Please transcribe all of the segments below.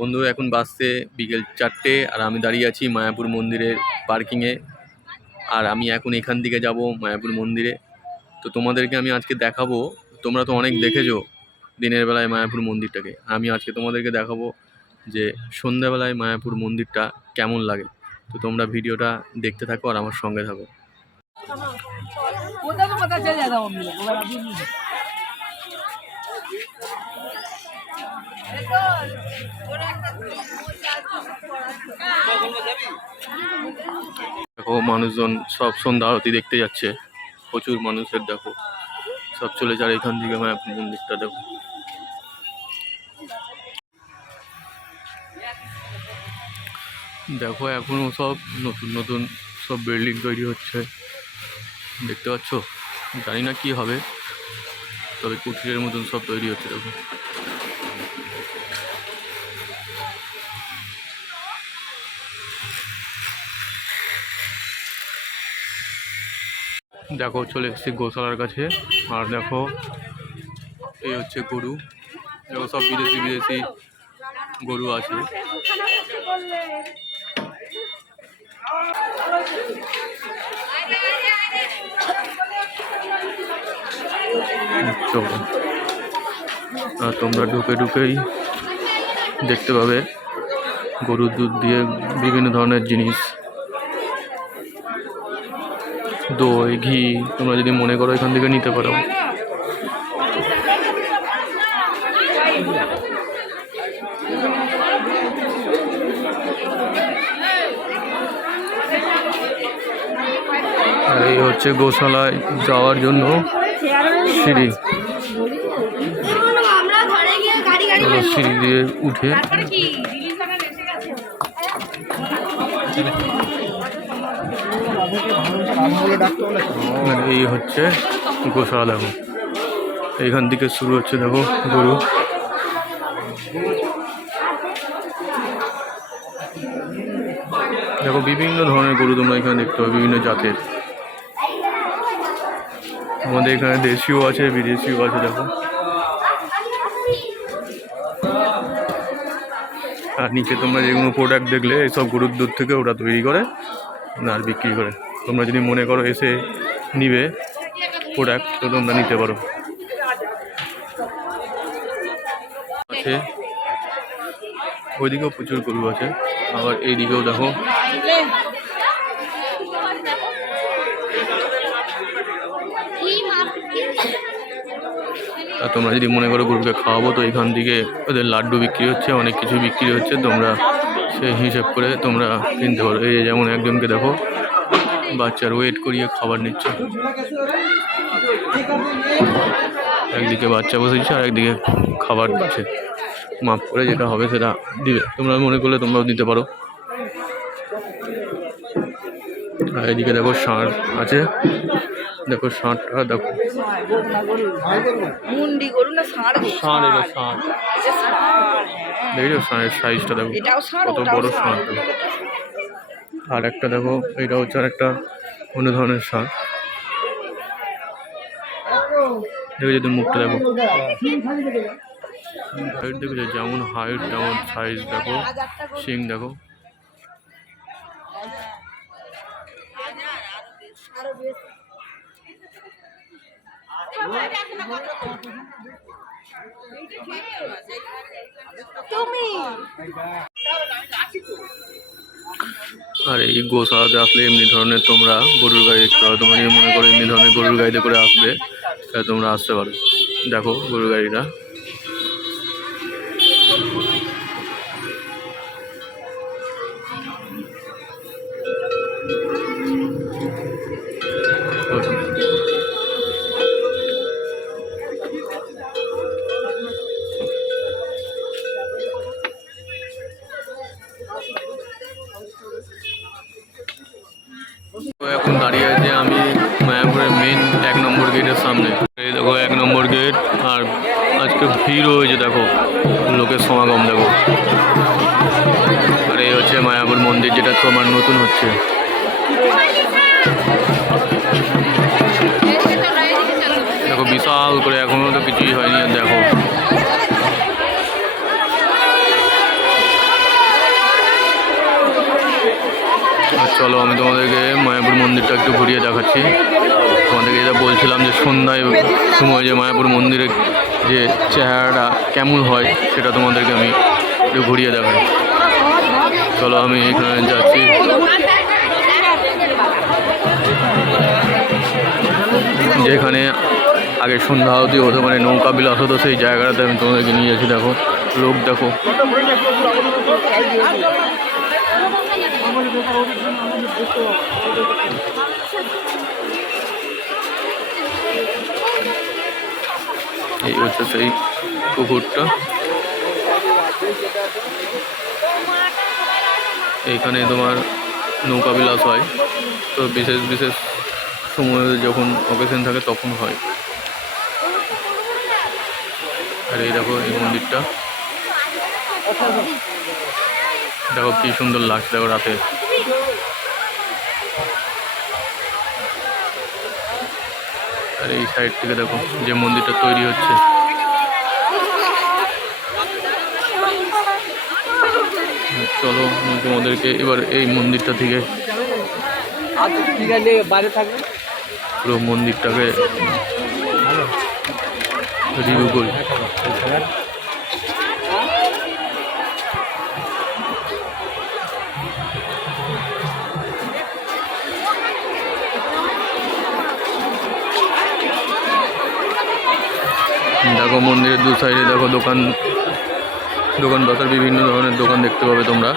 বন্ধু এখন বাজছে বিকেল 4টে আর আমি দাঁড়িয়ে আছি মায়াপুর মন্দিরের পার্কিংয়ে। আর আমি এখন এখান থেকে যাব মায়াপুর মন্দিরে। তো তোমাদেরকে আমি আজকে দেখাবো, তোমরা তো অনেক দেখেছো দিনের বেলায় মায়াপুর মন্দিরটাকে, আমি আজকে তোমাদেরকে দেখাবো যে সন্ধ্যাবেলায় মায়াপুর মন্দিরটা কেমন লাগে। তো তোমরা ভিডিওটা দেখতে থাকো আর আমার সঙ্গে থাকো। দেখো মানুষজন সব সন্ধ্যা আরতি দেখতে যাচ্ছে, প্রচুর মানুষের দেখো সব চলে যায় এখান থেকে মায়াপুর মন্দিরটা। দেখো দেখো এখনো সব নতুন নতুন সব বিল্ডিং তৈরি হচ্ছে, দেখতে পাচ্ছ। জানি না কি হবে, তবে কুঠিরের মতন সব তৈরি হচ্ছে। দেখো দেখো চলে এসেছি গোশালার কাছে। আর দেখো এই হচ্ছে গরু, দেখো সব বিদেশি বিদেশি গরু আছে। আর তোমরা ঢুকে ঢুকেই দেখতে পাবে গরুর দুধ দিয়ে বিভিন্ন ধরনের জিনিস, দই, ঘি, তোমরা যদি মনে করো এখান থেকে নিতে পারো। আর এই হচ্ছে গোশালায় যাওয়ার জন্য সিঁড়ি, সিঁড়ি দিয়ে উঠে এই হচ্ছে গোশালা। দেখো এইখান থেকে শুরু হচ্ছে, দেখো গরু। দেখো বিভিন্ন ধরনের গরু তোমরা এখানে দেখতে পাবে, বিভিন্ন জাতের। আমাদের এখানে দেশিও আছে, বিদেশিও আছে। দেখো আর নিচে তোমরা যে কোনো প্রোডাক্ট দেখলে এইসব গরুর দুধ থেকে ওরা তৈরি করে আর বিক্রি করে। তোমরা যদি মনে করো এসে নিবে প্রোডাক্ট, তো তোমরা নিতে পারো। আছে ওইদিকেও প্রচুর গরু আছে, আবার এইদিকেও দেখো। আর তোমরা যদি মনে করো গরুকে খাওয়াবো, তো এখান থেকে ওদের লাড্ডু বিক্রি হচ্ছে, অনেক কিছু বিক্রি হচ্ছে, তোমরা সেই হিসাব করে তোমরা কিনতে পারো। এই যেমন একজনকে দেখো বাচ্চার ওয়েট করিয়ে খাবার নিচ্ছে, একদিকে বাচ্চা বসেছে আর একদিকে খাবার দিচ্ছে, মাপ করে যেটা হবে সেটা দিবে। তোমরা মনে করলে তোমরাও দিতে পারো। আর এদিকে দেখো ষাঁড় আছে, দেখো ষাঁড়টা দেখো, দেখো ষাঁড়ের সাইজটা দেখো কত বড় ষাঁড়। আর একটা দেখো, এটা হচ্ছে আর একটা অন্য ধরনের ষাঁড়। দেখো যদি মুখটা দেখো, হাইট দেখেছো, যেমন হাইট তেমন সাইজ। দেখো শিং দেখো। আর এই গোশালাতে আসলে এমনি ধরনের তোমরা গরুর গাড়ি দেখতে পারো। তোমরা যদি মনে করো এমনি ধরনের গরুর গাড়িতে করে আসবে, তাহলে তোমরা আসতে পারো। দেখো গরুর গাড়িটা। এখন দাঁড়িয়ে আছে আমি মায়াপুরের মেন 1 নম্বর গেটের সামনে। এই দেখো 1 নম্বর গেট, আর আজকে ভিড় হয়েছে, দেখো লোকের সমাগম দেখো। আর এই হচ্ছে মায়াপুর মন্দির, যেটা তোমার নতুন হচ্ছে। দেখো বিশাল করে, এখনো তো কিছুই হয়নি। আর দেখো চলো আমি তোমাদেরকে মায়াপুর মন্দিরটা একটু ঘুরিয়ে দেখাচ্ছি। তোমাদেরকে যেটা বলছিলাম যে সন্ধ্যায় সময় যে মায়াপুর মন্দিরের যে চেহারাটা কেমন হয় সেটা তোমাদেরকে আমি একটু ঘুরিয়ে দেখাই। চলো আমি এখানে যাচ্ছি। যেখানে আগে সন্ধ্যা আরতি হতো, মানে নৌকা বিলাস হতো, সেই জায়গাটাতে আমি তোমাদেরকে নিয়ে যাচ্ছি। দেখো লোক দেখো। এই হচ্ছে সেই পুকুরটা। এইখানে তোমার নৌকা বিলাস হয়, তো বিশেষ বিশেষ সময় যখন অকেশন থাকে তখন হয়। আর এই দেখো এই মন্দিরটা, দেখো কি সুন্দর লাগছে দেখো রাতে। আর এই সাইড থেকে দেখো যে মন্দিরটা তৈরি হচ্ছে। চলো আমি তোমাদেরকে এবার এই মন্দিরটা থেকে পুরো মন্দিরটাকে রিভিউ করি। দেখো মন্দিরের দু সাইডে দেখো দোকান বসার বিভিন্ন ধরনের দোকান দেখতে পাবে তোমরা।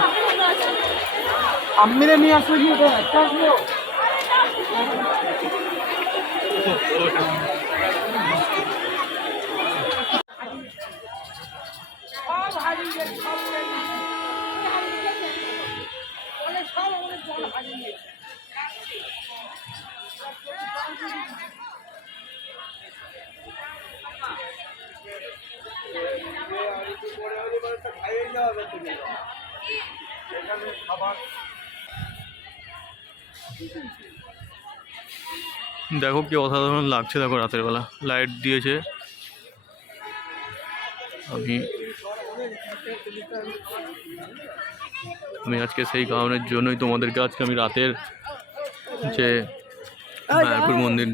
দেখো কি অসাধারণ লাগছে, দেখো রাতের বেলা লাইট দিয়েছে। আমি আজকে সেই কারণের জন্যই তোমাদেরকে আজকে আমি রাতের যে মায়াপুর মন্দির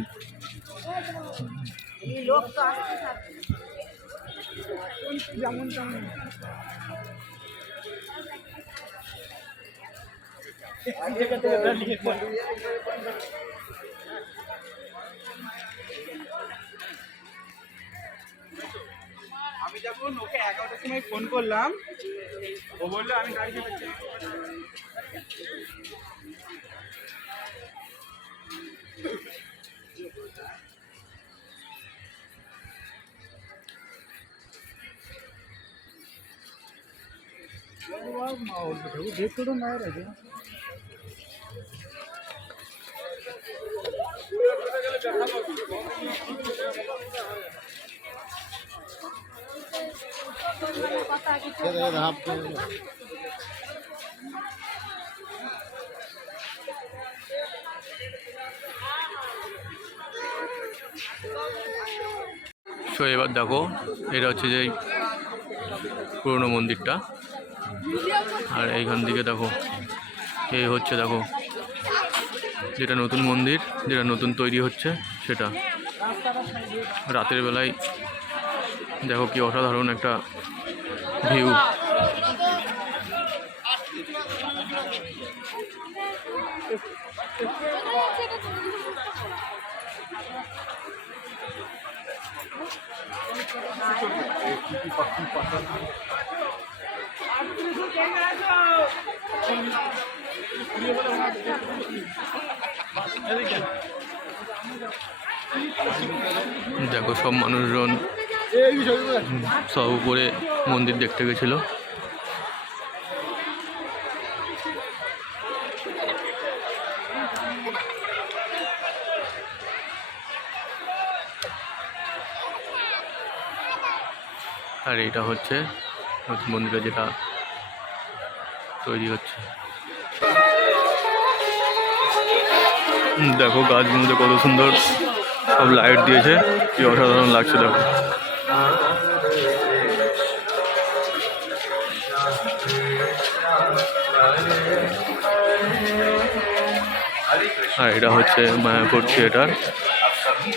আমি যখন ওকে 11টার সময় ফোন করলাম, ও বললো আমি গাড়ি চালাচ্ছি। দেখো তো না রে সো এবার দেখো এটা হচ্ছে যে পুরনো মন্দিরটা। আর এইখান থেকে দেখো এই হচ্ছে দেখো যেটা নতুন মন্দির, যেটা নতুন তৈরি হচ্ছে সেটা। রাতের বেলায় দেখো কি অসাধারণ একটা ভিউ। দেখো সব মানুষজন সব উপরে মন্দির দেখতে গেছিল। আর এটা হচ্ছে মন্দিরে যেটা তৈরি হচ্ছে। দেখো গাছগুলোতে কত সুন্দর সব লাইট দিয়েছে, কি অসাধারণ লাগছে দেখো। আর এটা হচ্ছে মায়াপুর থিয়েটার।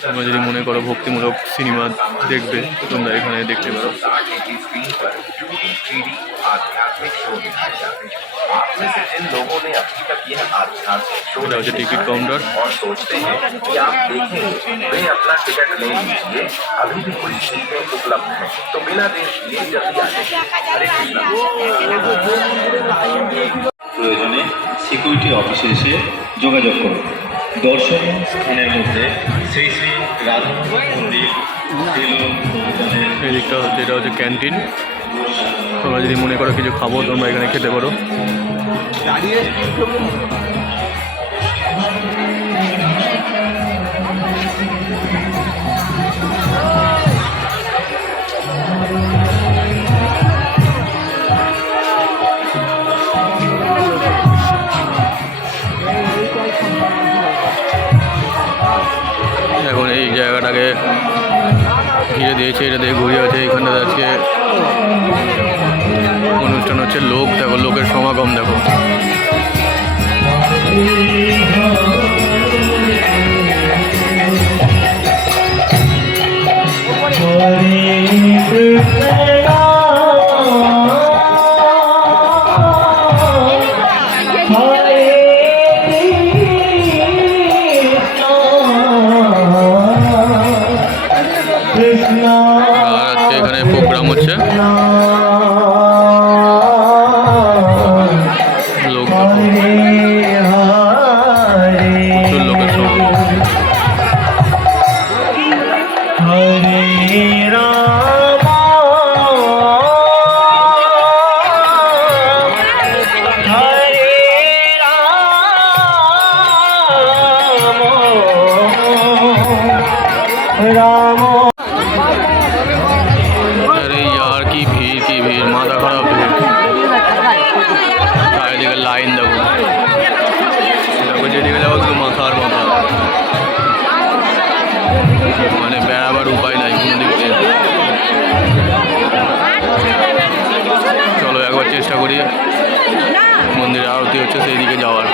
তোমরা যদি মনে করো ভক্তিমূলক সিনেমা দেখবে তোমরা এখানে দেখতে পারো। এটা হচ্ছে টিকিট কাউন্টার। প্রয়োজনে সিকিউরিটি অফিসে এসে যোগাযোগ করুন। দর্শনীয় স্থানের মধ্যে শ্রী শ্রী রাধা মন্দির, এই দিকটা হচ্ছে, এটা হচ্ছে ক্যান্টিন। তোমরা যদি মনে করো কিছু খাবো তোমরা এখানে খেতে পারো। এখন এই জায়গাটাকে ঘিরে দিয়েছে, এটা দিয়ে ঘুরে আছে। এখানটাতে আজকে অনুষ্ঠান হচ্ছে। লোক দেখো, লোকের সমাগম দেখো। আর আজকে এখানে প্রোগ্রাম হচ্ছে। লোক প্রচুর লোকের সমাগম। अरे यार की भीड़ माथा खराब भीड़। চারিদিকে লাইন দেখো, দেখো যেদিকে যাবো শুধু মাথা আর মাথা, মানে বেড়াবার উপায় নাই কোনো দিক দিয়ে। চলো একবার চেষ্টা করি, মন্দিরে আরতি হচ্ছে সেই দিকে যাওয়ার।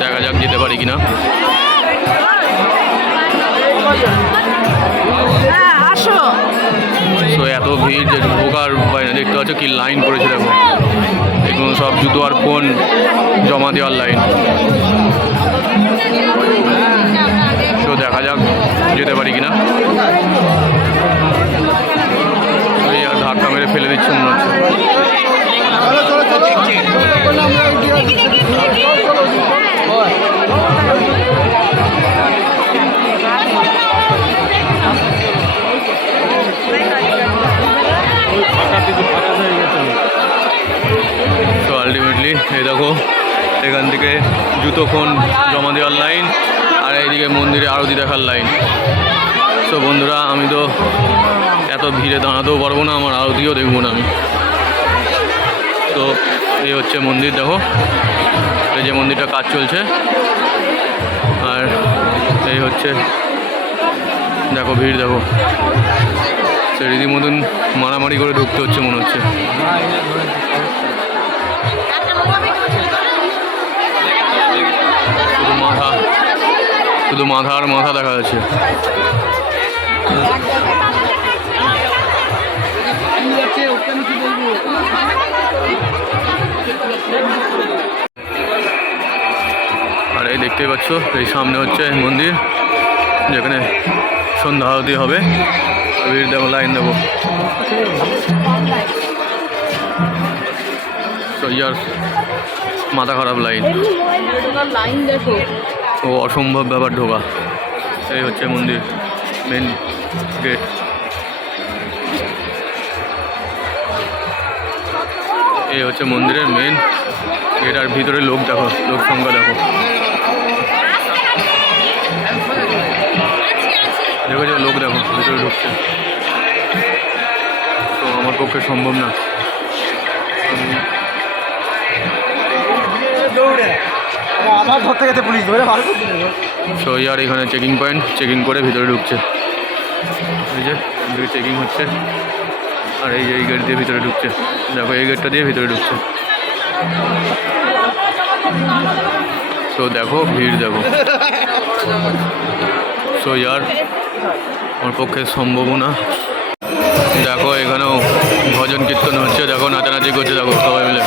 দেখা যাক যেতে পারি কিনা। তো এত ভিড় যে ঢোকার উপায় না। দেখতে পাচ্ছ কি লাইন পড়েছে দেখো, এগুলো সব জুতো আর ফোন জমা দেওয়ার লাইন। তো দেখা যাক যেতে পারি কিনা। এই আর ধাক্কা মেরে ফেলে দিচ্ছে মনে হচ্ছে। তো আলটিমেটলি এই দেখো এখান থেকে জুতো ফোন জমা দেওয়ার লাইন, আর এইদিকে মন্দিরে আরতি দেখার লাইন। তো বন্ধুরা আমি তো এত ভিড়ে দাঁড়াতেও পারবো না, আমার আরতিও দেখবো না আমি। তো এই হচ্ছে মন্দির, দেখো এই যে মন্দিরটা কাজ চলছে। আর এই হচ্ছে দেখো ভিড় দেখো, সে রীতিমতন মারামারি করে ঢুকতে হচ্ছে মনে হচ্ছে। শুধু মাথা আর মাথা দেখা যাচ্ছে। আর এই দেখতেই পাচ্ছ এই সামনে হচ্ছে মন্দির, যেখানে সন্ধ্যা আরতি হবে। ভিড় দেবো, লাইন দেবো। তো ইয়ার মাথা খারাপ লাইন, ও অসম্ভব ব্যাপার ঢোকা। এই হচ্ছে মন্দির মেন গেট। এই হচ্ছে মন্দিরের মেন গেট, আর ভিতরে লোক দেখো, লোক সংখ্যা দেখো। দেখো যে লোক দেখো ভিতরে ঢুকছে। তো আমার পক্ষে সম্ভব না। সো ইয়ার এখানে চেকিং পয়েন্ট, চেকিং করে ভিতরে ঢুকছে। এই যে চেকিং হচ্ছে, আর এই যে এই গেট দিয়ে ভিতরে ঢুকছে। দেখো এই গেটটা দিয়ে ভিতরে ঢুকছে। তো দেখো ভিড় দেখো। সো ইয়ার আমার পক্ষে সম্ভব না। দেখো এখানেও ভজন কীর্তন হচ্ছে, দেখো নাচানাচি করছে, দেখো সবাই মিলে।